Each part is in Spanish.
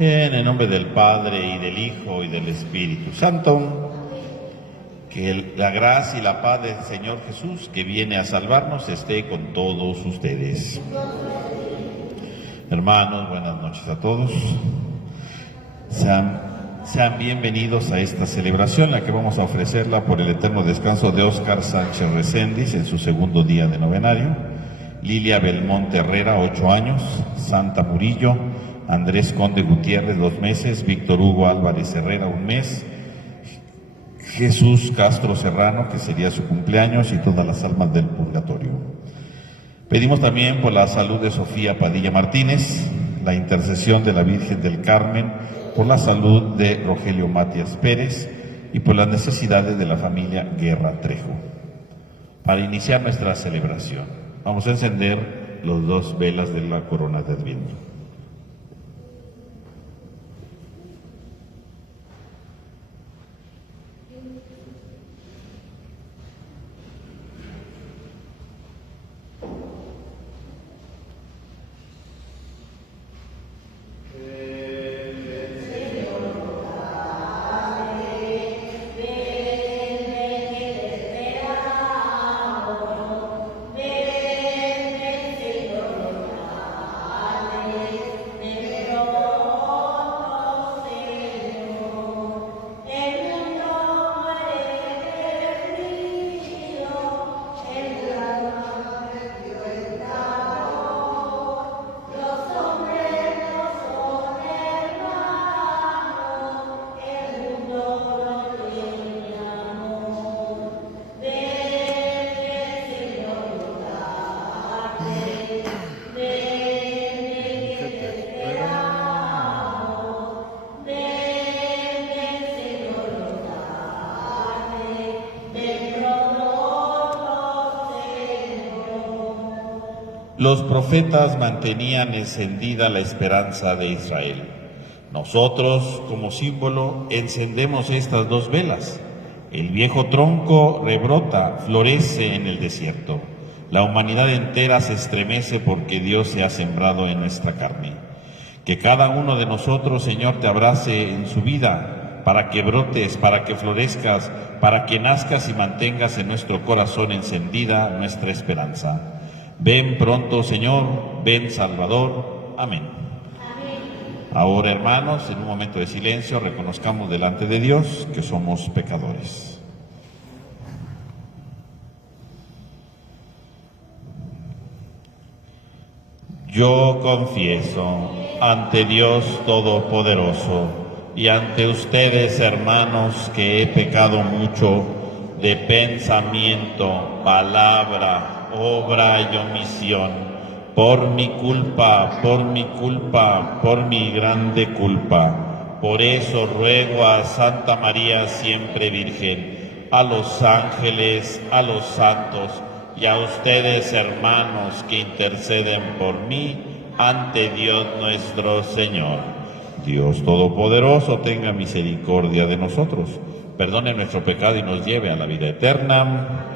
En el nombre del Padre, y del Hijo, y del Espíritu Santo, que la gracia y la paz del Señor Jesús, que viene a salvarnos, esté con todos ustedes. Hermanos, buenas noches a todos. Sean bienvenidos a esta celebración, la que vamos a ofrecerla por el eterno descanso de Óscar Sánchez Recendis en su segundo día de novenario, Lilia Belmonte Herrera, 8 años, Santa Murillo, Andrés Conde Gutiérrez, 2 meses, Víctor Hugo Álvarez Herrera, 1 mes, Jesús Castro Serrano, que sería su cumpleaños, y todas las almas del purgatorio. Pedimos también por la salud de Sofía Padilla Martínez, la intercesión de la Virgen del Carmen, por la salud de Rogelio Matías Pérez y por las necesidades de la familia Guerra Trejo. Para iniciar nuestra celebración, vamos a encender las 2 velas de la corona de Adviento. Los profetas mantenían encendida la esperanza de Israel. Nosotros, como símbolo, encendemos estas 2 velas. El viejo tronco rebrota, florece en el desierto. La humanidad entera se estremece porque Dios se ha sembrado en nuestra carne. Que cada uno de nosotros, Señor, te abrace en su vida, para que brotes, para que florezcas, para que nazcas y mantengas en nuestro corazón encendida nuestra esperanza. Ven pronto, Señor, ven Salvador. Amén. Ahora, hermanos, en un momento de silencio, reconozcamos delante de Dios que somos pecadores. Yo confieso ante Dios Todopoderoso y ante ustedes, hermanos, que he pecado mucho de pensamiento, palabra, obra y omisión, por mi culpa, por mi grande culpa. Por eso ruego a Santa María siempre Virgen, a los ángeles, a los santos y a ustedes, hermanos, que interceden por mí ante Dios nuestro Señor. Dios Todopoderoso tenga misericordia de nosotros, perdone nuestro pecado y nos lleve a la vida eterna.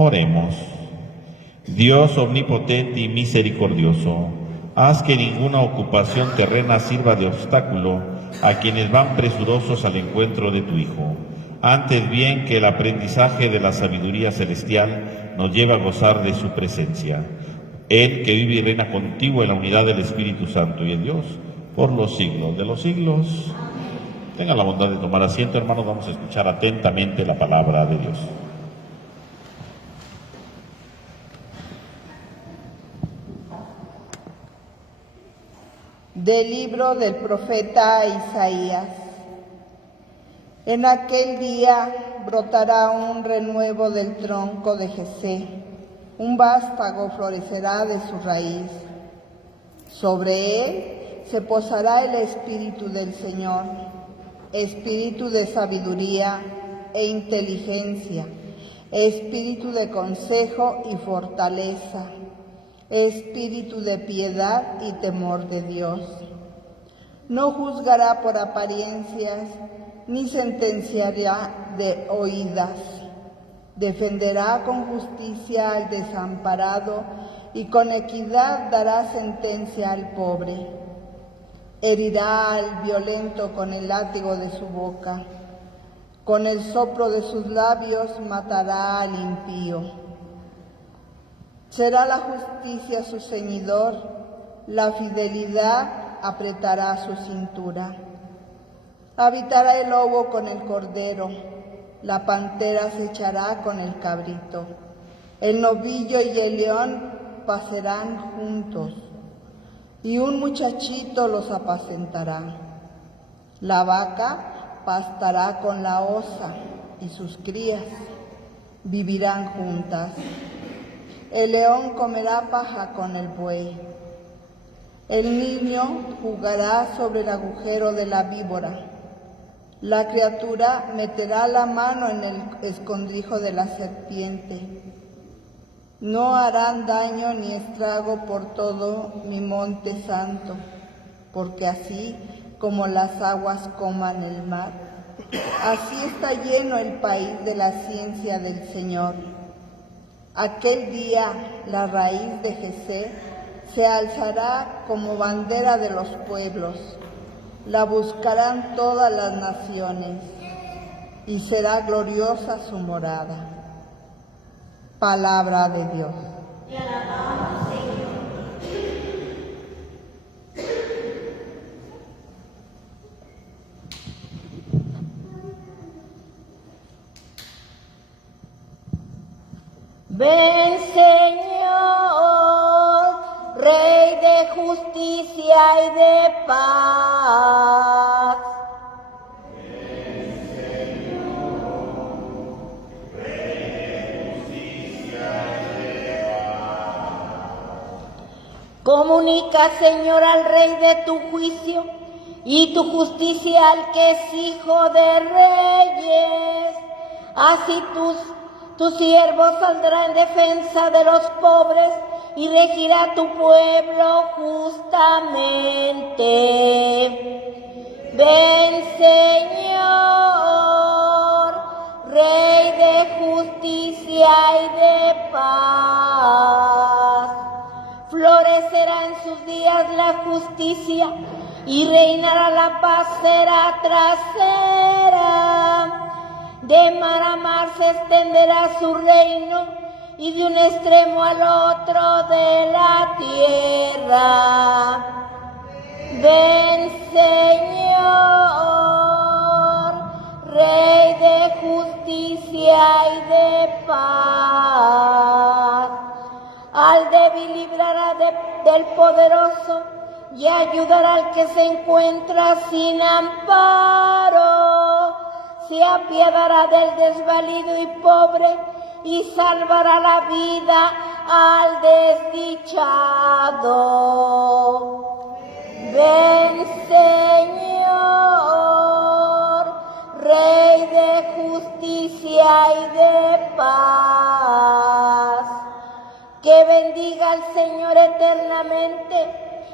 Oremos. Dios omnipotente y misericordioso, haz que ninguna ocupación terrena sirva de obstáculo a quienes van presurosos al encuentro de tu Hijo. Antes bien, que el aprendizaje de la sabiduría celestial nos lleve a gozar de su presencia. Él que vive y reina contigo en la unidad del Espíritu Santo y en Dios, por los siglos de los siglos. Tengan la bondad de tomar asiento, hermanos. Vamos a escuchar atentamente la palabra de Dios. Del libro del profeta Isaías. En aquel día brotará un renuevo del tronco de Jesé, un vástago florecerá de su raíz. Sobre él se posará el Espíritu del Señor, Espíritu de sabiduría e inteligencia, Espíritu de consejo y fortaleza, Espíritu de piedad y temor de Dios. No juzgará por apariencias, ni sentenciará de oídas. Defenderá con justicia al desamparado y con equidad dará sentencia al pobre. Herirá al violento con el látigo de su boca. Con el soplo de sus labios matará al impío. Será la justicia su ceñidor, la fidelidad apretará su cintura. Habitará el lobo con el cordero, la pantera se echará con el cabrito. El novillo y el león pasarán juntos, y un muchachito los apacentará. La vaca pastará con la osa, y sus crías vivirán juntas. El león comerá paja con el buey. El niño jugará sobre el agujero de la víbora. La criatura meterá la mano en el escondrijo de la serpiente. No harán daño ni estrago por todo mi monte santo, porque así como las aguas coman el mar, así está lleno el país de la ciencia del Señor. Aquel día la raíz de Jesé se alzará como bandera de los pueblos. La buscarán todas las naciones, y será gloriosa su morada. Palabra de Dios. Te alabamos, Señor. Ven, Señor, Rey de justicia y de paz. Ven, Señor, Rey de justicia y de paz. Comunica, Señor, al Rey de tu juicio y tu justicia al que es hijo de reyes. Así tu siervo saldrá en defensa de los pobres y regirá tu pueblo justamente. Ven, Señor, Rey de justicia y de paz. Florecerá en sus días la justicia y reinará la paz, será trasera. De mar a mar se extenderá su reino y de un extremo al otro de la tierra. Ven, Señor, Rey de justicia y de paz. Al débil librará del poderoso y ayudará al que se encuentra sin amparo. Se apiadará del desvalido y pobre y salvará la vida al desdichado. Ven, Señor, Rey de justicia y de paz. Que bendiga al Señor eternamente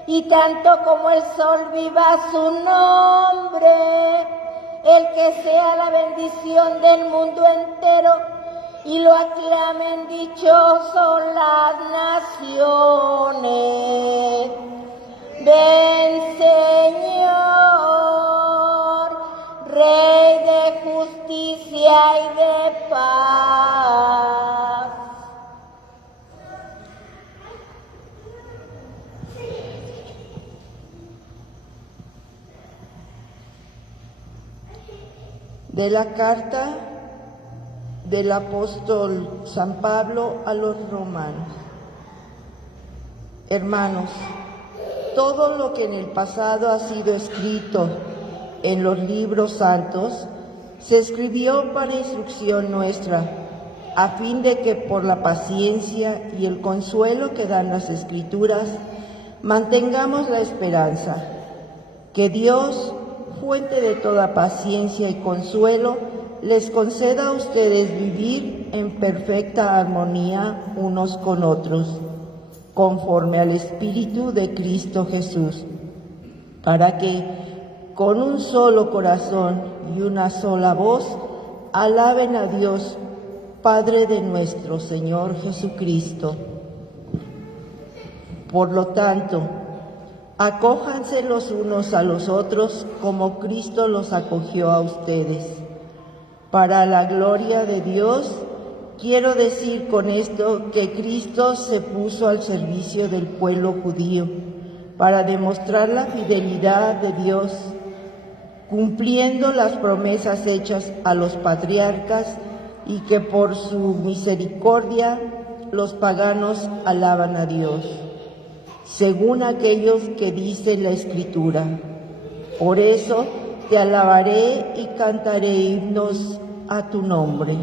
y tanto como el sol viva su nombre. El que sea la bendición del mundo entero y lo aclamen dichoso las naciones. Ven, Señor, Rey de justicia y de paz. De la carta del apóstol San Pablo a los romanos. Hermanos, Todo lo que en el pasado ha sido escrito en los libros santos se escribió para instrucción nuestra, a fin de que por la paciencia y el consuelo que dan las Escrituras mantengamos la esperanza. Que Dios, fuente de toda paciencia y consuelo, les conceda a ustedes vivir en perfecta armonía unos con otros, conforme al Espíritu de Cristo Jesús, para que, con un solo corazón y una sola voz, alaben a Dios, Padre de nuestro Señor Jesucristo. Por lo tanto, acójanse los unos a los otros como Cristo los acogió a ustedes. Para la gloria de Dios, quiero decir con esto que Cristo se puso al servicio del pueblo judío para demostrar la fidelidad de Dios, cumpliendo las promesas hechas a los patriarcas, y que por su misericordia los paganos alaban a Dios, según aquellos que dice la Escritura. Por eso te alabaré y cantaré himnos a tu nombre.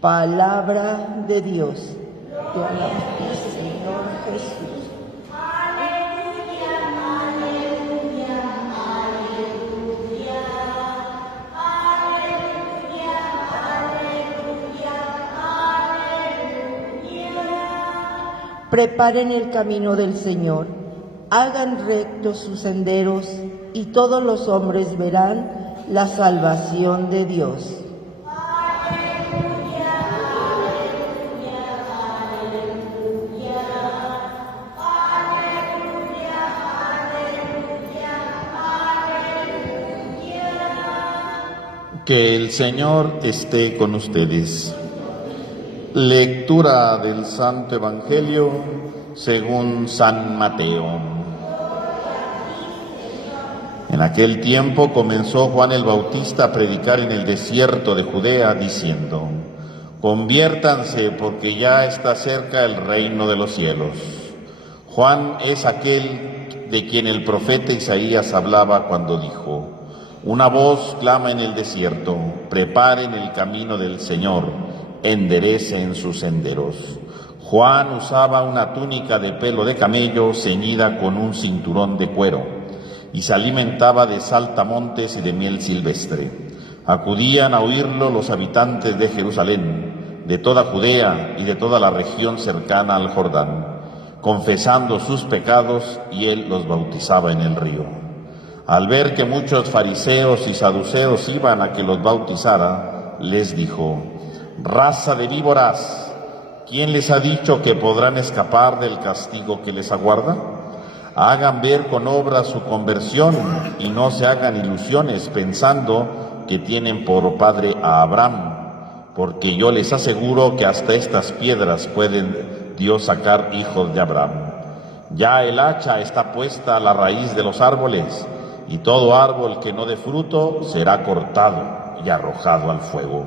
Palabra de Dios. Te alabamos, Señor Jesús. Preparen el camino del Señor, hagan rectos sus senderos, y todos los hombres verán la salvación de Dios. Aleluya, aleluya, aleluya, aleluya, aleluya, aleluya. Que el Señor esté con ustedes. Lectura del Santo Evangelio según San Mateo. En aquel tiempo comenzó Juan el Bautista a predicar en el desierto de Judea, diciendo: conviértanse, porque ya está cerca el reino de los cielos. Juan es aquel de quien el profeta Isaías hablaba cuando dijo: una voz clama en el desierto, preparen el camino del Señor, enderecen sus senderos. Juan usaba una túnica de pelo de camello ceñida con un cinturón de cuero, y se alimentaba de saltamontes y de miel silvestre. Acudían a oírlo los habitantes de Jerusalén, de toda Judea y de toda la región cercana al Jordán, confesando sus pecados, y él los bautizaba en el río. Al ver que muchos fariseos y saduceos iban a que los bautizara, les dijo: raza de víboras, ¿quién les ha dicho que podrán escapar del castigo que les aguarda? Hagan ver con obras su conversión y no se hagan ilusiones pensando que tienen por padre a Abraham, porque yo les aseguro que hasta estas piedras pueden Dios sacar hijos de Abraham. Ya el hacha está puesta a la raíz de los árboles, y todo árbol que no dé fruto será cortado y arrojado al fuego.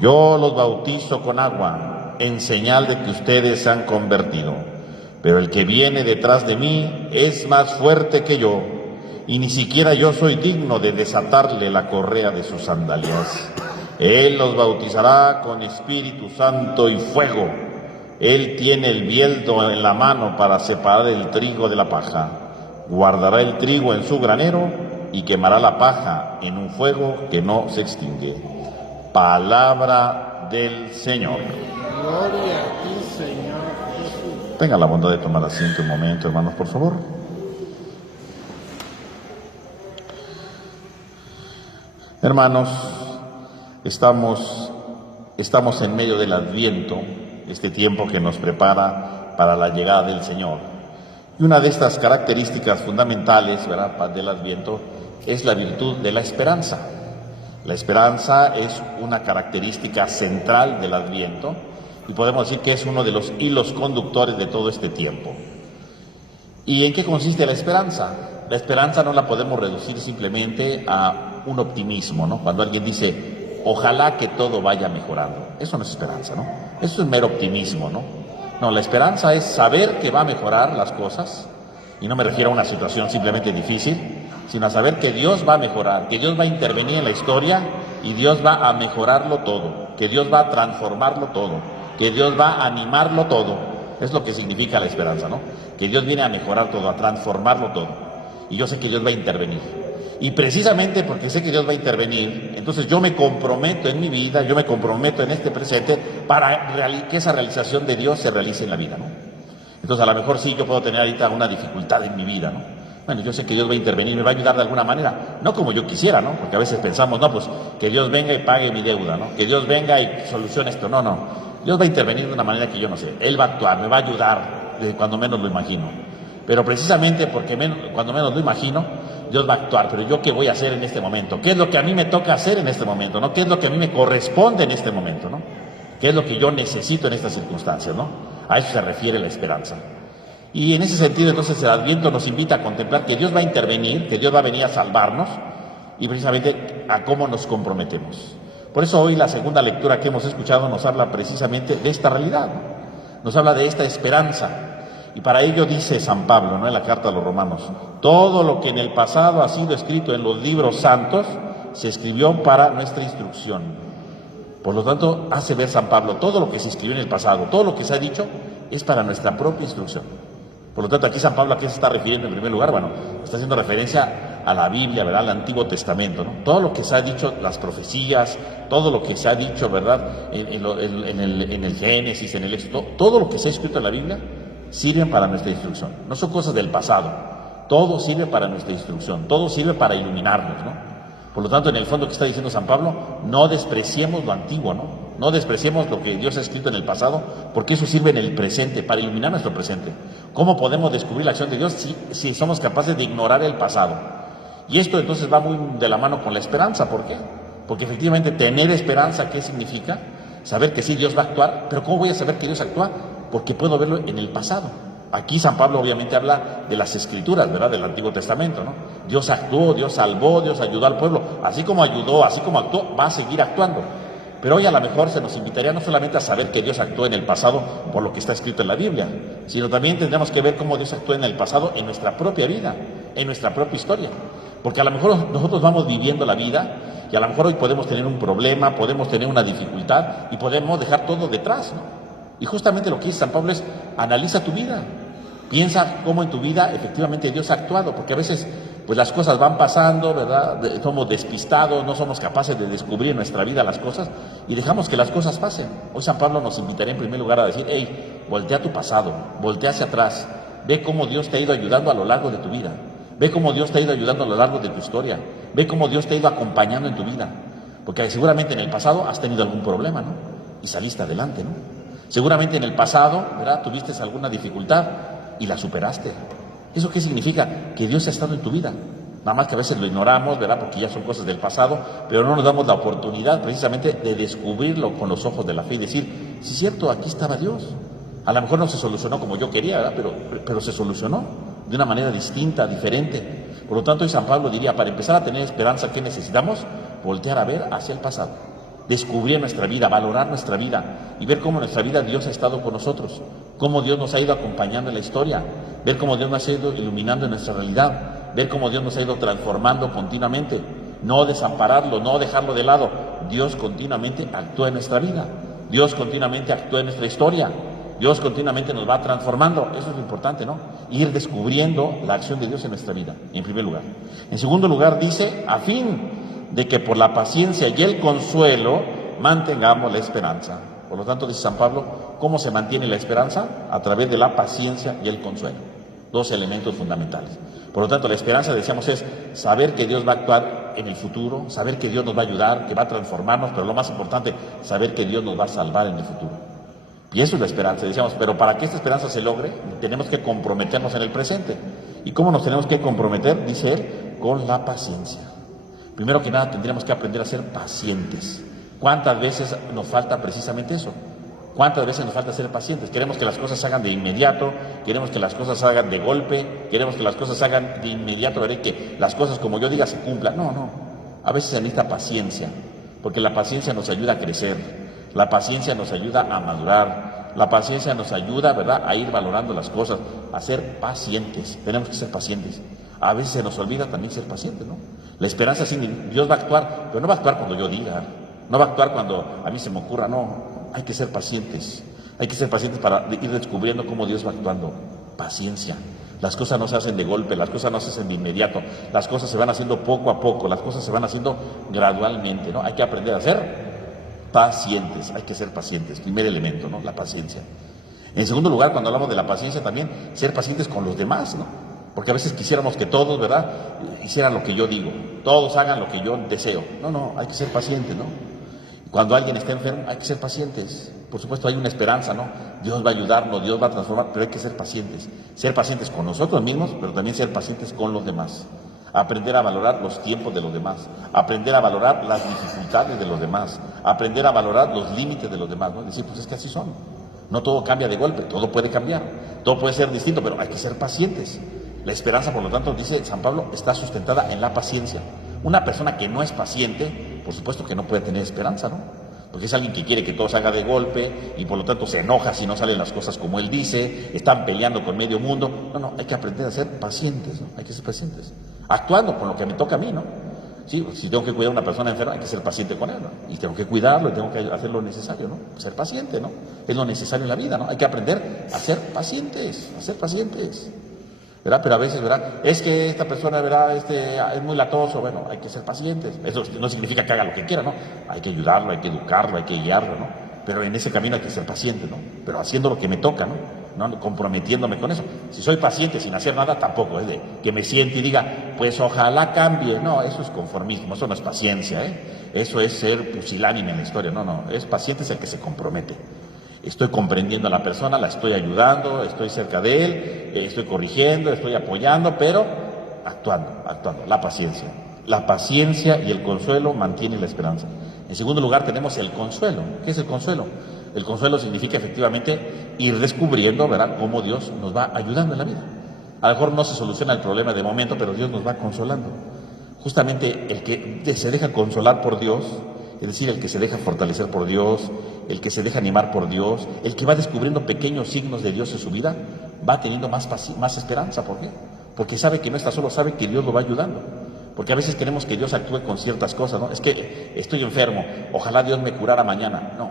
Yo los bautizo con agua, en señal de que ustedes se han convertido, pero el que viene detrás de mí es más fuerte que yo, y ni siquiera yo soy digno de desatarle la correa de sus sandalias. Él los bautizará con Espíritu Santo y fuego. Él tiene el bieldo en la mano para separar el trigo de la paja. Guardará el trigo en su granero y quemará la paja en un fuego que no se extingue. Palabra del Señor. Gloria a ti, Señor Jesús. Tengan la bondad de tomar asiento un momento, hermanos, por favor. Hermanos, estamos en medio del Adviento, este tiempo que nos prepara para la llegada del Señor. Y una de estas características fundamentales, ¿verdad?, del Adviento es la virtud de la esperanza. La esperanza es una característica central del Adviento y podemos decir que es uno de los hilos conductores de todo este tiempo. ¿Y en qué consiste la esperanza? La esperanza no la podemos reducir simplemente a un optimismo, ¿no? Cuando alguien dice, ojalá que todo vaya mejorando. Eso no es esperanza, ¿no? Eso es mero optimismo, ¿no? No, la esperanza es saber que va a mejorar las cosas, Y no me refiero a una situación simplemente difícil, sino a saber que Dios va a mejorar, que Dios va a intervenir en la historia y Dios va a mejorarlo todo, que Dios va a transformarlo todo, que Dios va a animarlo todo. Es lo que significa la esperanza, ¿no? Que Dios viene a mejorar todo, a transformarlo todo. Y yo sé que Dios va a intervenir. Y precisamente porque sé que Dios va a intervenir, entonces yo me comprometo en mi vida, yo me comprometo en este presente para que esa realización de Dios se realice en la vida, ¿no? Entonces a lo mejor sí yo puedo tener ahorita una dificultad en mi vida, ¿no? Bueno, yo sé que Dios va a intervenir, me va a ayudar de alguna manera, no como yo quisiera, ¿no? Porque a veces pensamos, no, pues que Dios venga y pague mi deuda, ¿no? Que Dios venga y solucione esto. No, no. Dios va a intervenir de una manera que yo no sé. Él va a actuar, me va a ayudar cuando menos lo imagino. Pero precisamente porque cuando menos lo imagino, Dios va a actuar. Pero yo, ¿qué voy a hacer en este momento? ¿Qué es lo que a mí me toca hacer en este momento, no? ¿Qué es lo que a mí me corresponde en este momento, no? ¿Qué es lo que yo necesito en estas circunstancias, no? A eso se refiere la esperanza. Y en ese sentido, entonces, el Adviento nos invita a contemplar que Dios va a intervenir, que Dios va a venir a salvarnos y precisamente a cómo nos comprometemos. Por eso hoy la segunda lectura que hemos escuchado nos habla precisamente de esta realidad, ¿no? Nos habla de esta esperanza. Y para ello dice San Pablo, ¿no?, en la carta a los Romanos: todo lo que en el pasado ha sido escrito en los libros santos se escribió para nuestra instrucción. Por lo tanto, hace ver San Pablo, todo lo que se escribió en el pasado, todo lo que se ha dicho, es para nuestra propia instrucción. Por lo tanto, aquí San Pablo, ¿a qué se está refiriendo en primer lugar? Bueno, está haciendo referencia a la Biblia, ¿verdad?, al Antiguo Testamento, ¿no? Todo lo que se ha dicho, las profecías, todo lo que se ha dicho, ¿verdad?, en el Génesis, en el Éxodo, todo lo que se ha escrito en la Biblia sirven para nuestra instrucción. No son cosas del pasado, todo sirve para nuestra instrucción, todo sirve para iluminarnos, ¿no? Por lo tanto, en el fondo, que está diciendo San Pablo, no despreciemos lo antiguo, ¿no? No despreciemos lo que Dios ha escrito en el pasado, porque eso sirve en el presente, para iluminar nuestro presente. ¿Cómo podemos descubrir la acción de Dios si somos capaces de ignorar el pasado? Y esto entonces va muy de la mano con la esperanza. ¿Por qué? Porque efectivamente tener esperanza, ¿qué significa? Saber que sí, Dios va a actuar, pero ¿cómo voy a saber que Dios actúa? Porque puedo verlo en el pasado. Aquí San Pablo obviamente habla de las Escrituras, ¿verdad?, del Antiguo Testamento, ¿no? Dios actuó, Dios salvó, Dios ayudó al pueblo. Así como ayudó, así como actuó, va a seguir actuando. Pero hoy a lo mejor se nos invitaría no solamente a saber que Dios actuó en el pasado por lo que está escrito en la Biblia, sino también tendremos que ver cómo Dios actuó en el pasado en nuestra propia vida, en nuestra propia historia. Porque a lo mejor nosotros vamos viviendo la vida y a lo mejor hoy podemos tener un problema, podemos tener una dificultad y podemos dejar todo detrás, ¿no? Y justamente lo que dice San Pablo es: analiza tu vida, piensa cómo en tu vida efectivamente Dios ha actuado, porque a veces pues las cosas van pasando, ¿verdad? Somos despistados, no somos capaces de descubrir en nuestra vida las cosas y dejamos que las cosas pasen. Hoy San Pablo nos invitaría en primer lugar a decir: hey, voltea tu pasado, voltea hacia atrás, ve cómo Dios te ha ido ayudando a lo largo de tu vida, ve cómo Dios te ha ido ayudando a lo largo de tu historia, ve cómo Dios te ha ido acompañando en tu vida, porque seguramente en el pasado has tenido algún problema, ¿no? Y saliste adelante, ¿no? Seguramente en el pasado, ¿verdad?, tuviste alguna dificultad y la superaste. ¿Eso qué significa? Que Dios ha estado en tu vida. Nada más que a veces lo ignoramos, ¿verdad?, porque ya son cosas del pasado, pero no nos damos la oportunidad precisamente de descubrirlo con los ojos de la fe y decir: sí, es cierto, aquí estaba Dios. A lo mejor no se solucionó como yo quería, ¿verdad?, pero se solucionó de una manera distinta, diferente. Por lo tanto, hoy San Pablo diría: para empezar a tener esperanza, ¿qué necesitamos? Voltear a ver hacia el pasado, descubrir nuestra vida, valorar nuestra vida y ver cómo en nuestra vida Dios ha estado con nosotros, cómo Dios nos ha ido acompañando en la historia, ver cómo Dios nos ha ido iluminando en nuestra realidad, ver cómo Dios nos ha ido transformando continuamente, no desampararlo, no dejarlo de lado. Dios continuamente actúa en nuestra vida, Dios continuamente actúa en nuestra historia, Dios continuamente nos va transformando. Eso es lo importante, ¿no? Ir descubriendo la acción de Dios en nuestra vida, en primer lugar. En segundo lugar dice: a fin de que por la paciencia y el consuelo mantengamos la esperanza. Por lo tanto, dice San Pablo, ¿cómo se mantiene la esperanza? A través de la paciencia y el consuelo. Dos elementos fundamentales. Por lo tanto, la esperanza, decíamos, es saber que Dios va a actuar en el futuro, saber que Dios nos va a ayudar, que va a transformarnos, pero lo más importante, saber que Dios nos va a salvar en el futuro. Y eso es la esperanza, decíamos, pero para que esta esperanza se logre, tenemos que comprometernos en el presente. ¿Y cómo nos tenemos que comprometer? Dice él, con la paciencia. Primero que nada, tendríamos que aprender a ser pacientes. ¿Cuántas veces nos falta precisamente eso? ¿Cuántas veces nos falta ser pacientes? Queremos que las cosas se hagan de inmediato, queremos que las cosas se hagan de golpe, queremos que las cosas se hagan de inmediato, ¿verdad? Que las cosas, como yo diga, se cumplan. No. A veces se necesita paciencia, porque la paciencia nos ayuda a crecer, la paciencia nos ayuda a madurar, La paciencia nos ayuda, ¿verdad?, a ir valorando las cosas, a ser pacientes. Tenemos que ser pacientes. A veces se nos olvida también ser pacientes, ¿no? La esperanza, sí, Dios va a actuar, pero no va a actuar cuando yo diga, no va a actuar cuando a mí se me ocurra, no. Hay que ser pacientes. Hay que ser pacientes para ir descubriendo cómo Dios va actuando. Paciencia. Las cosas no se hacen de golpe, las cosas no se hacen de inmediato, las cosas se van haciendo poco a poco, las cosas se van haciendo gradualmente, ¿no? Hay que aprender a ser pacientes, hay que ser pacientes, primer elemento, ¿no? La paciencia. En segundo lugar, cuando hablamos de la paciencia también, ser pacientes con los demás, ¿no? Porque a veces quisiéramos que todos, ¿verdad?, hicieran lo que yo digo, todos hagan lo que yo deseo. No, hay que ser pacientes, ¿no? Cuando alguien está enfermo, hay que ser pacientes. Por supuesto, hay una esperanza, ¿no? Dios va a ayudarnos, Dios va a transformar, pero hay que ser pacientes con nosotros mismos, pero también ser pacientes con los demás. Aprender a valorar los tiempos de los demás, aprender a valorar las dificultades de los demás, aprender a valorar los límites de los demás, ¿no? Decir, pues es que así son. No todo cambia de golpe, todo puede cambiar, todo puede ser distinto, pero hay que ser pacientes. La esperanza, por lo tanto, dice San Pablo, está sustentada en la paciencia. Una persona que no es paciente, por supuesto que no puede tener esperanza, ¿no? Porque es alguien que quiere que todo se haga de golpe y por lo tanto se enoja si no salen las cosas como él dice, están peleando con medio mundo. No, hay que aprender a ser pacientes, ¿no? Hay que ser pacientes. Actuando con lo que me toca a mí, ¿no? Sí, si tengo que cuidar a una persona enferma, hay que ser paciente con él, ¿no? Y tengo que cuidarlo y tengo que hacer lo necesario, ¿no? Ser paciente, ¿no? Es lo necesario en la vida, ¿no? Hay que aprender a ser pacientes, ¿verdad? Pero a veces, ¿verdad?, es que esta persona, ¿verdad?, es muy latoso. Bueno, hay que ser pacientes. Eso no significa que haga lo que quiera, ¿no? Hay que ayudarlo, hay que educarlo, hay que guiarlo, ¿no? Pero en ese camino hay que ser paciente, ¿no? Pero haciendo lo que me toca, ¿no? No comprometiéndome con eso. Si soy paciente sin hacer nada, tampoco es de que me siente y diga, pues ojalá cambie. No, eso es conformismo, eso no es paciencia, ¿eh? Eso es ser pusilánime en la historia. No, es paciente es el que se compromete. Estoy comprendiendo a la persona, la estoy ayudando, estoy cerca de él, estoy corrigiendo, estoy apoyando, pero actuando. La paciencia. La paciencia y el consuelo mantienen la esperanza. En segundo lugar tenemos el consuelo. ¿Qué es el consuelo? El consuelo significa efectivamente ir descubriendo, ¿verdad?, cómo Dios nos va ayudando en la vida. A lo mejor no se soluciona el problema de momento, pero Dios nos va consolando. Justamente el que se deja consolar por Dios, es decir, el que se deja fortalecer por Dios, el que se deja animar por Dios, el que va descubriendo pequeños signos de Dios en su vida, va teniendo más esperanza. ¿Por qué? Porque sabe que no está solo, sabe que Dios lo va ayudando. Porque a veces queremos que Dios actúe con ciertas cosas, ¿no? Es que estoy enfermo, ojalá Dios me curara mañana. No,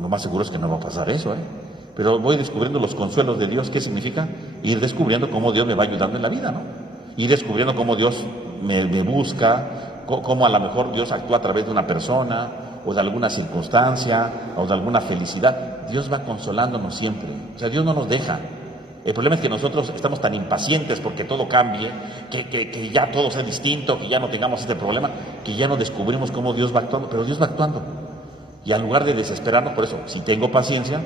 lo más seguro es que no va a pasar eso, ¿eh? Pero voy descubriendo los consuelos de Dios. ¿Qué significa? Ir descubriendo cómo Dios me va ayudando en la vida, ¿no? Ir descubriendo cómo Dios me busca, cómo a lo mejor Dios actúa a través de una persona, o de alguna circunstancia, o de alguna felicidad. Dios va consolándonos siempre. O sea, Dios no nos deja. El problema es que nosotros estamos tan impacientes porque todo cambie, que ya todo sea distinto, que ya no tengamos este problema, que ya no descubrimos cómo Dios va actuando, pero Dios va actuando. Y en lugar de desesperarnos, por eso, si tengo paciencia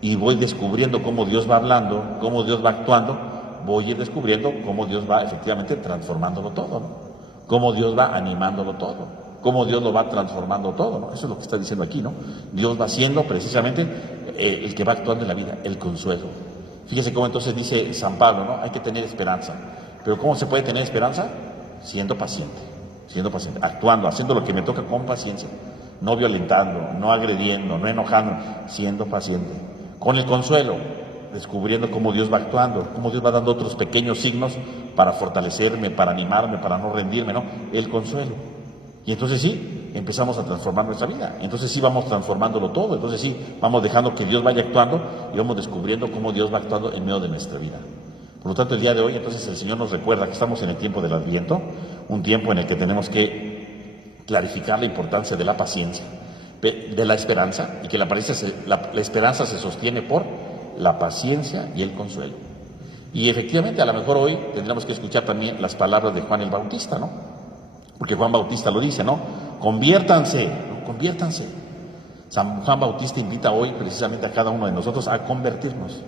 y voy descubriendo cómo Dios va hablando, cómo Dios va actuando, voy a ir descubriendo cómo Dios va efectivamente transformándolo todo, ¿no? Cómo Dios va animándolo todo, cómo Dios lo va transformando todo, ¿no? Eso es lo que está diciendo aquí, ¿no? Dios va siendo precisamente el que va actuando en la vida, el consuelo. Fíjese cómo entonces dice San Pablo, ¿no? Hay que tener esperanza. Pero ¿cómo se puede tener esperanza? Siendo paciente, actuando, haciendo lo que me toca con paciencia, no violentando, no agrediendo, no enojando, siendo paciente. Con el consuelo, descubriendo cómo Dios va actuando, cómo Dios va dando otros pequeños signos para fortalecerme, para animarme, para no rendirme, ¿no? El consuelo. Y entonces sí, empezamos a transformar nuestra vida. Entonces sí vamos transformándolo todo. Entonces sí, vamos dejando que Dios vaya actuando y vamos descubriendo cómo Dios va actuando en medio de nuestra vida. Por lo tanto, el día de hoy, entonces, el Señor nos recuerda que estamos en el tiempo del Adviento, un tiempo en el que tenemos que clarificar la importancia de la paciencia, de la esperanza, y que la esperanza se sostiene por la paciencia y el consuelo. Y efectivamente, a lo mejor hoy tendremos que escuchar también las palabras de Juan el Bautista, ¿no? Porque Juan Bautista lo dice, ¿no? Conviértanse. San Juan Bautista invita hoy precisamente a cada uno de nosotros a convertirnos,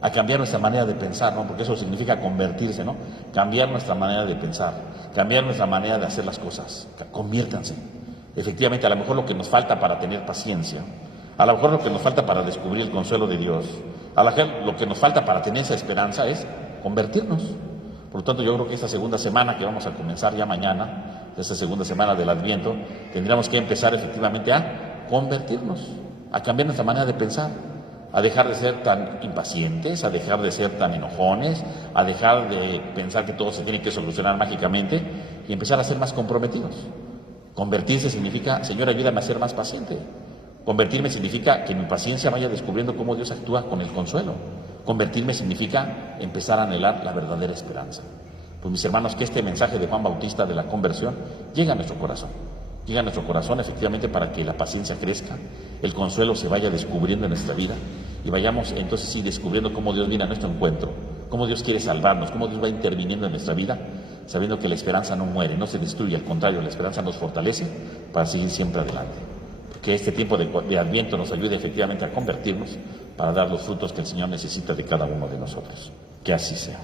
a cambiar nuestra manera de pensar, ¿no? Porque eso significa convertirse, ¿no? Cambiar nuestra manera de pensar, cambiar nuestra manera de hacer las cosas. Conviértanse. Efectivamente, a lo mejor lo que nos falta para tener paciencia, a lo mejor lo que nos falta para descubrir el consuelo de Dios, a lo mejor lo que nos falta para tener esa esperanza es convertirnos. Por lo tanto, yo creo que esta segunda semana que vamos a comenzar ya mañana, esta segunda semana del Adviento, tendríamos que empezar efectivamente a convertirnos, a cambiar nuestra manera de pensar, a dejar de ser tan impacientes, a dejar de ser tan enojones, a dejar de pensar que todo se tiene que solucionar mágicamente y empezar a ser más comprometidos. Convertirse significa, Señor, ayúdame a ser más paciente. Convertirme significa que mi paciencia vaya descubriendo cómo Dios actúa con el consuelo. Convertirme significa empezar a anhelar la verdadera esperanza. Pues mis hermanos, que este mensaje de Juan Bautista de la conversión llegue a nuestro corazón. Llega a nuestro corazón efectivamente para que la paciencia crezca, el consuelo se vaya descubriendo en nuestra vida y vayamos entonces sí descubriendo cómo Dios viene a nuestro encuentro, cómo Dios quiere salvarnos, cómo Dios va interviniendo en nuestra vida, sabiendo que la esperanza no muere, no se destruye, al contrario, la esperanza nos fortalece para seguir siempre adelante. Que este tiempo de Adviento nos ayude efectivamente a convertirnos para dar los frutos que el Señor necesita de cada uno de nosotros. Que así sea.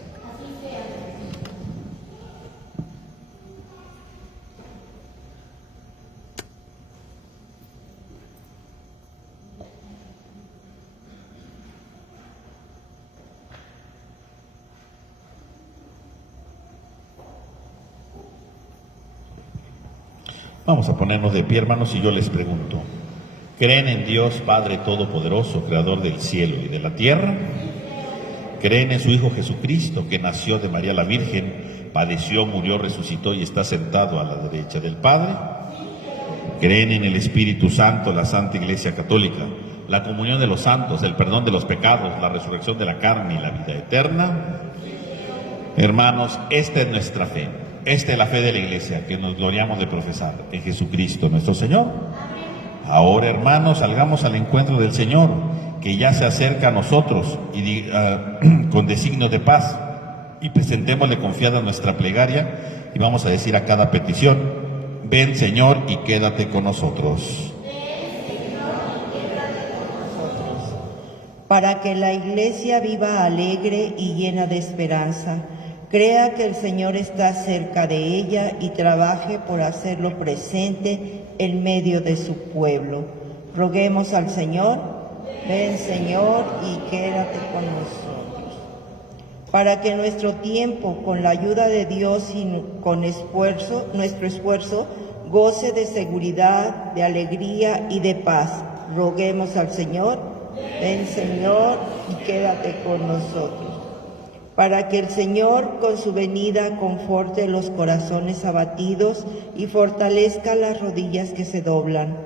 Vamos a ponernos de pie, hermanos, y yo les pregunto, ¿creen en Dios Padre Todopoderoso, Creador del cielo y de la tierra? ¿Creen en su Hijo Jesucristo, que nació de María la Virgen, padeció, murió, resucitó y está sentado a la derecha del Padre? ¿Creen en el Espíritu Santo, la Santa Iglesia Católica, la comunión de los santos, el perdón de los pecados, la resurrección de la carne y la vida eterna? Hermanos, esta es nuestra fe. Esta es la fe de la Iglesia que nos gloriamos de profesar en Jesucristo nuestro Señor. Ahora, hermanos, salgamos al encuentro del Señor, que ya se acerca a nosotros y con designios de paz, y presentémosle confiada nuestra plegaria y vamos a decir a cada petición: ven, Señor, y quédate con nosotros. Para que la Iglesia viva alegre y llena de esperanza, crea que el Señor está cerca de ella y trabaje por hacerlo presente en medio de su pueblo. Roguemos al Señor: ven, Señor, y quédate con nosotros. Para que nuestro tiempo, con la ayuda de Dios y con nuestro esfuerzo, goce de seguridad, de alegría y de paz. Roguemos al Señor: ven, Señor, y quédate con nosotros. Para que el Señor con su venida conforte los corazones abatidos y fortalezca las rodillas que se doblan,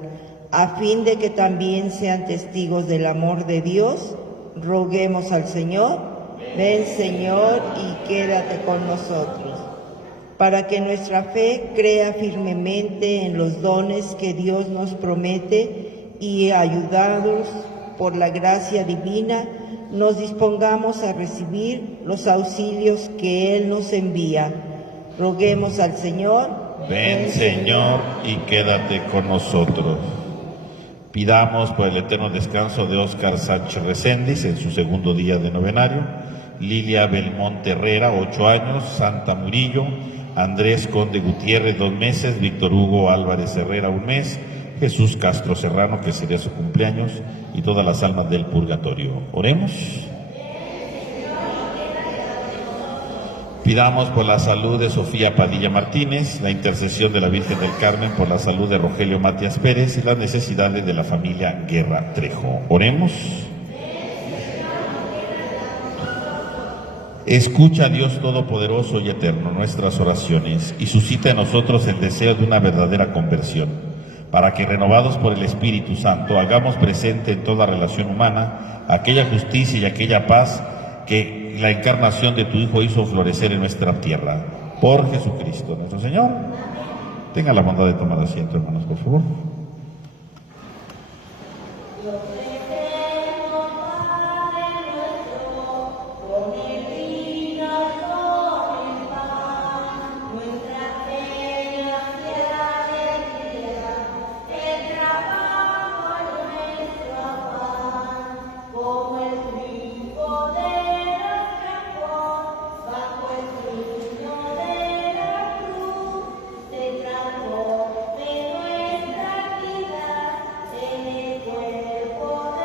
a fin de que también sean testigos del amor de Dios, roguemos al Señor: ven, Señor, y quédate con nosotros. Para que nuestra fe crea firmemente en los dones que Dios nos promete y, ayudados por la gracia divina, nos dispongamos a recibir los auxilios que Él nos envía. Roguemos al Señor: ven, Señor, y quédate con nosotros. Pidamos por el eterno descanso de Óscar Sánchez Reséndiz en su segundo día de novenario, Lilia Belmonte Herrera, 8 años, Santa Murillo, Andrés Conde Gutiérrez, 2 meses, Víctor Hugo Álvarez Herrera, 1 mes, Jesús Castro Serrano, que sería su cumpleaños, y todas las almas del purgatorio. Oremos. Pidamos por la salud de Sofía Padilla Martínez, la intercesión de la Virgen del Carmen por la salud de Rogelio Matías Pérez y las necesidades de la familia Guerra Trejo. Oremos. Escucha, Dios Todopoderoso y Eterno, nuestras oraciones y suscita en nosotros el deseo de una verdadera conversión, para que, renovados por el Espíritu Santo, hagamos presente en toda relación humana aquella justicia y aquella paz que la encarnación de tu Hijo hizo florecer en nuestra tierra. Por Jesucristo nuestro Señor. Tenga la bondad de tomar asiento, hermanos, por favor. De nuestra vida, en el cuerpo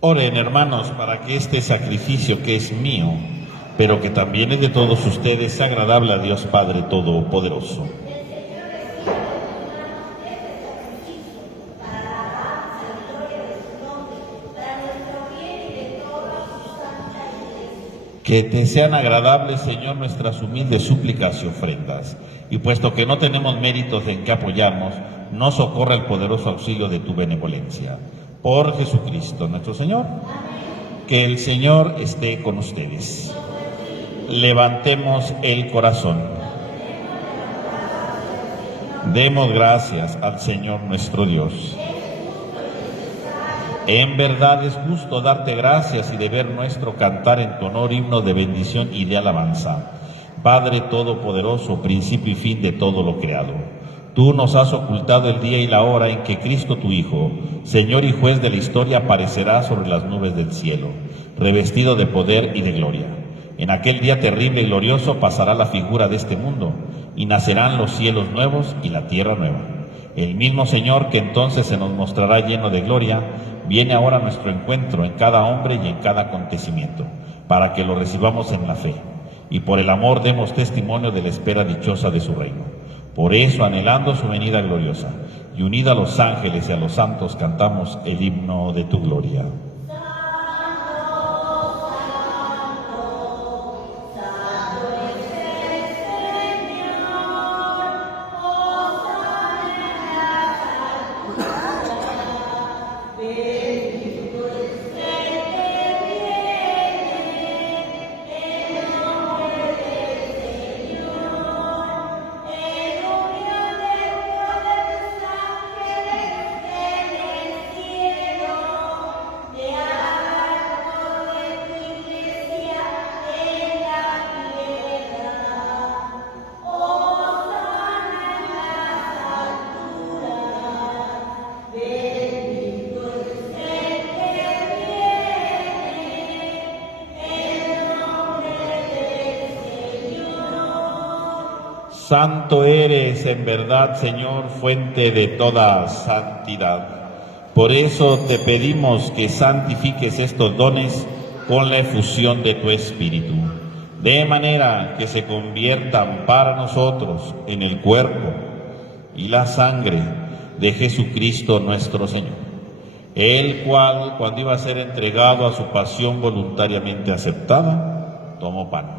Oren, hermanos, para que este sacrificio que es mío, pero que también es de todos ustedes, sea agradable a Dios Padre Todopoderoso. Que te sean agradables, Señor, nuestras humildes súplicas y ofrendas. Y puesto que no tenemos méritos en que apoyarnos, nos socorra el poderoso auxilio de tu benevolencia. Por Jesucristo nuestro Señor. Que el Señor esté con ustedes. Levantemos el corazón. Demos gracias al Señor nuestro Dios. En verdad es justo darte gracias y deber nuestro cantar en tu honor himno de bendición y de alabanza. Padre Todopoderoso, principio y fin de todo lo creado. Tú nos has ocultado el día y la hora en que Cristo tu Hijo, Señor y Juez de la historia, aparecerá sobre las nubes del cielo, revestido de poder y de gloria. En aquel día terrible y glorioso pasará la figura de este mundo, y nacerán los cielos nuevos y la tierra nueva. El mismo Señor que entonces se nos mostrará lleno de gloria, viene ahora a nuestro encuentro en cada hombre y en cada acontecimiento, para que lo recibamos en la fe, y por el amor demos testimonio de la espera dichosa de su reino. Por eso, anhelando su venida gloriosa, y unida a los ángeles y a los santos, cantamos el himno de tu gloria. Santo eres en verdad, Señor, fuente de toda santidad. Por eso te pedimos que santifiques estos dones con la efusión de tu Espíritu, de manera que se conviertan para nosotros en el cuerpo y la sangre de Jesucristo nuestro Señor, el cual, cuando iba a ser entregado a su pasión voluntariamente aceptada, tomó pan.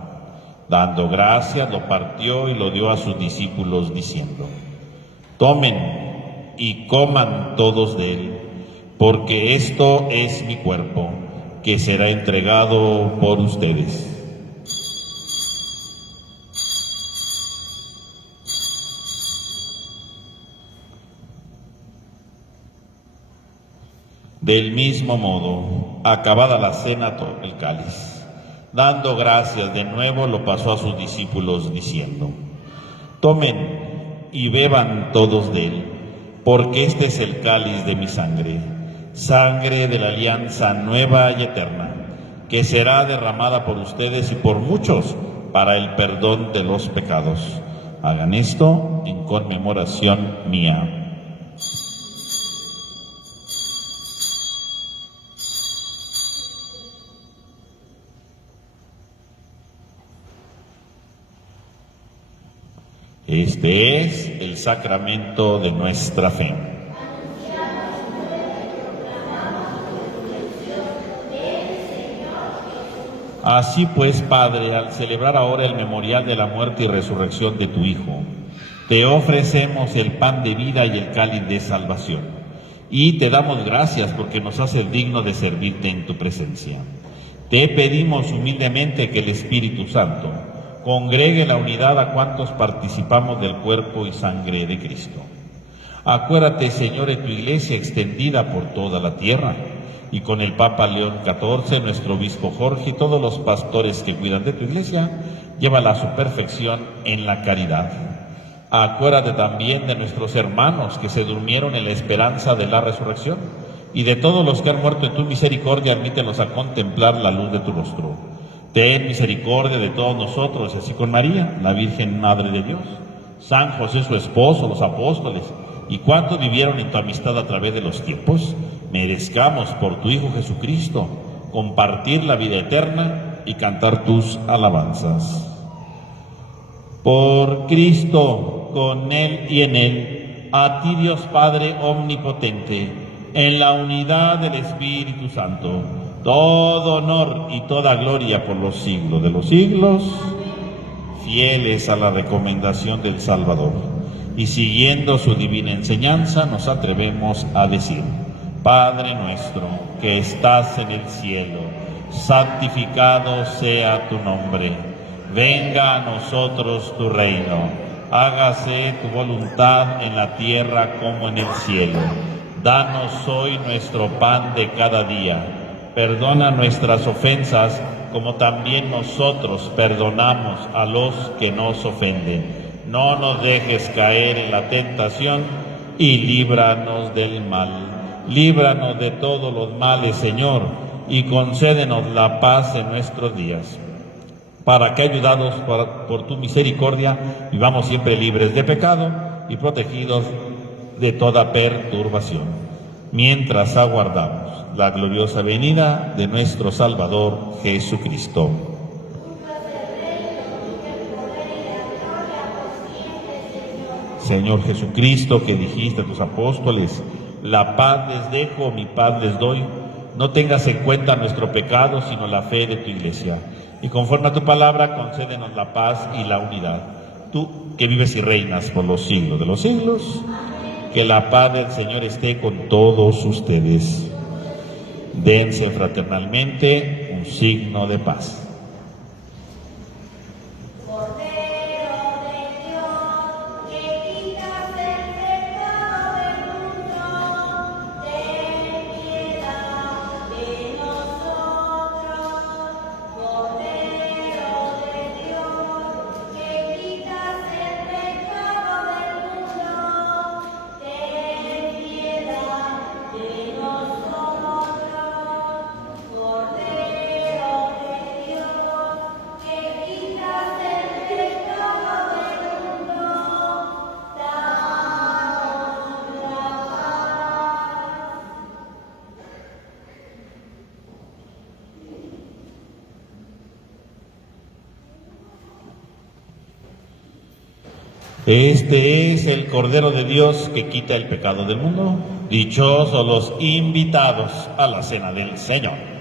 Dando gracias, lo partió y lo dio a sus discípulos, diciendo: tomen y coman todos de él, porque esto es mi cuerpo, que será entregado por ustedes. Del mismo modo, acabada la cena, tomó el cáliz. Dando gracias de nuevo, lo pasó a sus discípulos, diciendo: tomen y beban todos de él, porque este es el cáliz de mi sangre, sangre de la alianza nueva y eterna, que será derramada por ustedes y por muchos para el perdón de los pecados. Hagan esto en conmemoración mía. Este es el sacramento de nuestra fe. Así pues, Padre, al celebrar ahora el memorial de la muerte y resurrección de tu Hijo, te ofrecemos el pan de vida y el cáliz de salvación, y te damos gracias porque nos haces digno de servirte en tu presencia. Te pedimos humildemente que el Espíritu Santo congregue la unidad a cuantos participamos del cuerpo y sangre de Cristo. Acuérdate, Señor, de tu Iglesia extendida por toda la tierra, y con el Papa León XIV, nuestro obispo Jorge y todos los pastores que cuidan de tu Iglesia, llévala a su perfección en la caridad. Acuérdate también de nuestros hermanos que se durmieron en la esperanza de la resurrección, y de todos los que han muerto en tu misericordia, admítelos a contemplar la luz de tu rostro. Ten misericordia de todos nosotros, así con María, la Virgen Madre de Dios, San José su esposo, los apóstoles, y cuantos vivieron en tu amistad a través de los tiempos, merezcamos por tu Hijo Jesucristo compartir la vida eterna y cantar tus alabanzas. Por Cristo, con Él y en Él, a ti Dios Padre omnipotente, en la unidad del Espíritu Santo, todo honor y toda gloria por los siglos de los siglos. Fieles a la recomendación del Salvador y siguiendo su divina enseñanza, nos atrevemos a decir: Padre nuestro que estás en el cielo, santificado sea tu nombre. Venga a nosotros tu reino. Hágase tu voluntad en la tierra como en el cielo. Danos hoy nuestro pan de cada día. Perdona nuestras ofensas, como también nosotros perdonamos a los que nos ofenden. No nos dejes caer en la tentación y líbranos del mal. Líbranos de todos los males, Señor, y concédenos la paz en nuestros días, para que, ayudados por tu misericordia, vivamos siempre libres de pecado y protegidos de toda perturbación, mientras aguardamos la gloriosa venida de nuestro Salvador Jesucristo. Señor Jesucristo, que dijiste a tus apóstoles: la paz les dejo, mi paz les doy, no tengas en cuenta nuestro pecado, sino la fe de tu Iglesia. Y conforme a tu palabra, concédenos la paz y la unidad. Tú, que vives y reinas por los siglos de los siglos, que la paz del Señor esté con todos ustedes. Dense fraternalmente un signo de paz. Este es el Cordero de Dios que quita el pecado del mundo. Dichosos los invitados a la cena del Señor.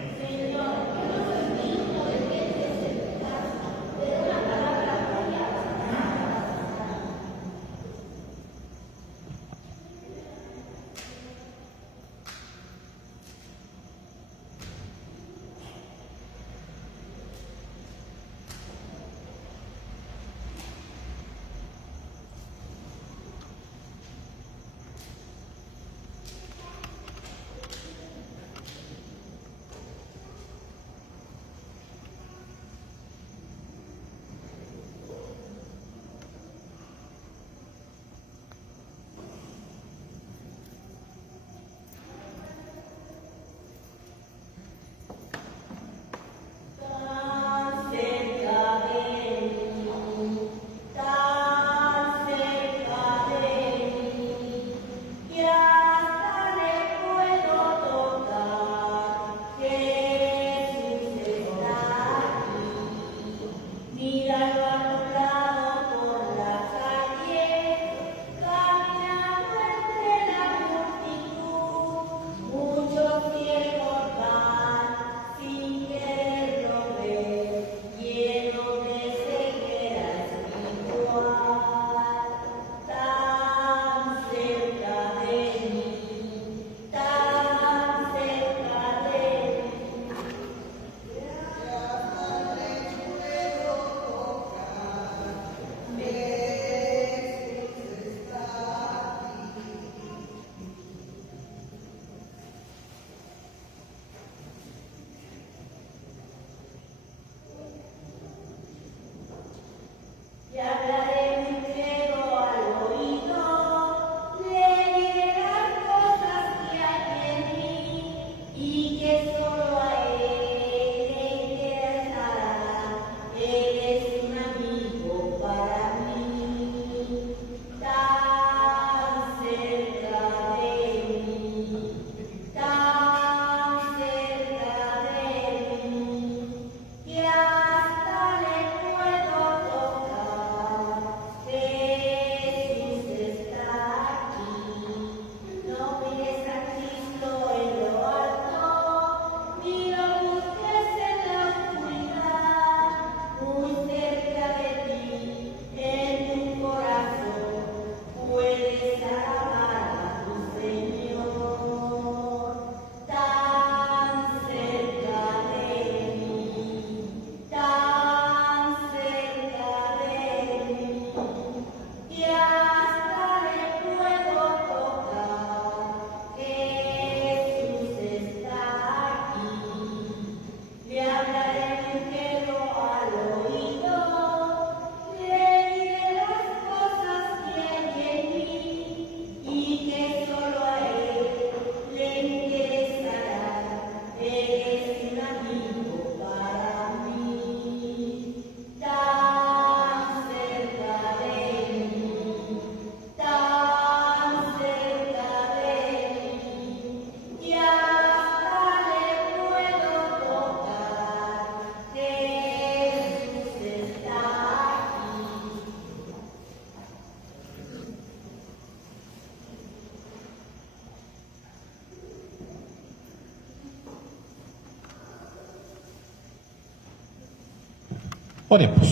Oremos.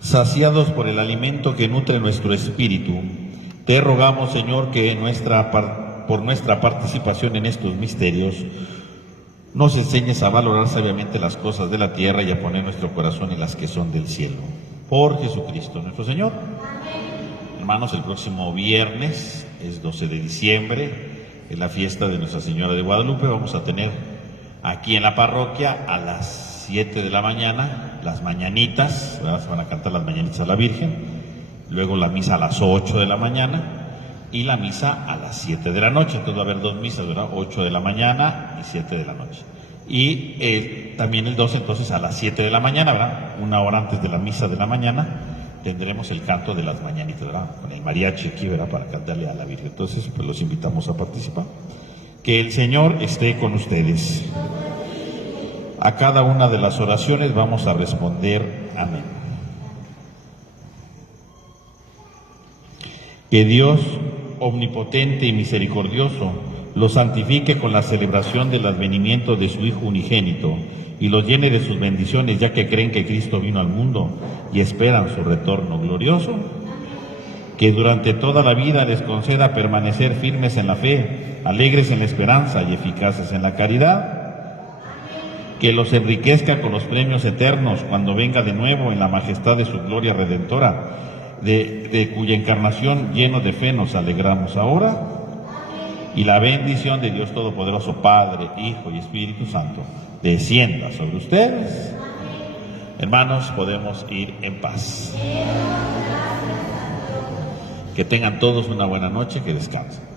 Saciados por el alimento que nutre nuestro espíritu, te rogamos, Señor, que por nuestra participación en estos misterios nos enseñes a valorar sabiamente las cosas de la tierra y a poner nuestro corazón en las que son del cielo. Por Jesucristo nuestro Señor. Amén. Hermanos, el próximo viernes es 12 de diciembre, es la fiesta de Nuestra Señora de Guadalupe. Vamos a tener aquí en la parroquia a las 7 de la mañana las mañanitas, ¿verdad? Se van a cantar las mañanitas a la Virgen, luego la misa a las 8 de la mañana y la misa a las 7 de la noche. Entonces va a haber dos misas, ¿verdad? 8 de la mañana y 7 de la noche. Y también el 12, entonces a las 7 de la mañana, ¿verdad? Una hora antes de la misa de la mañana, tendremos el canto de las mañanitas, ¿verdad? Con el mariachi aquí, ¿verdad? Para cantarle a la Virgen. Entonces, pues los invitamos a participar. Que el Señor esté con ustedes. A cada una de las oraciones vamos a responder amén. Que Dios, omnipotente y misericordioso, los santifique con la celebración del advenimiento de su Hijo unigénito y los llene de sus bendiciones, ya que creen que Cristo vino al mundo y esperan su retorno glorioso. Que durante toda la vida les conceda permanecer firmes en la fe, alegres en la esperanza y eficaces en la caridad. Que los enriquezca con los premios eternos cuando venga de nuevo en la majestad de su gloria redentora, de cuya encarnación lleno de fe nos alegramos ahora. Y la bendición de Dios Todopoderoso, Padre, Hijo y Espíritu Santo, descienda sobre ustedes. Hermanos, podemos ir en paz. Que tengan todos una buena noche, que descansen.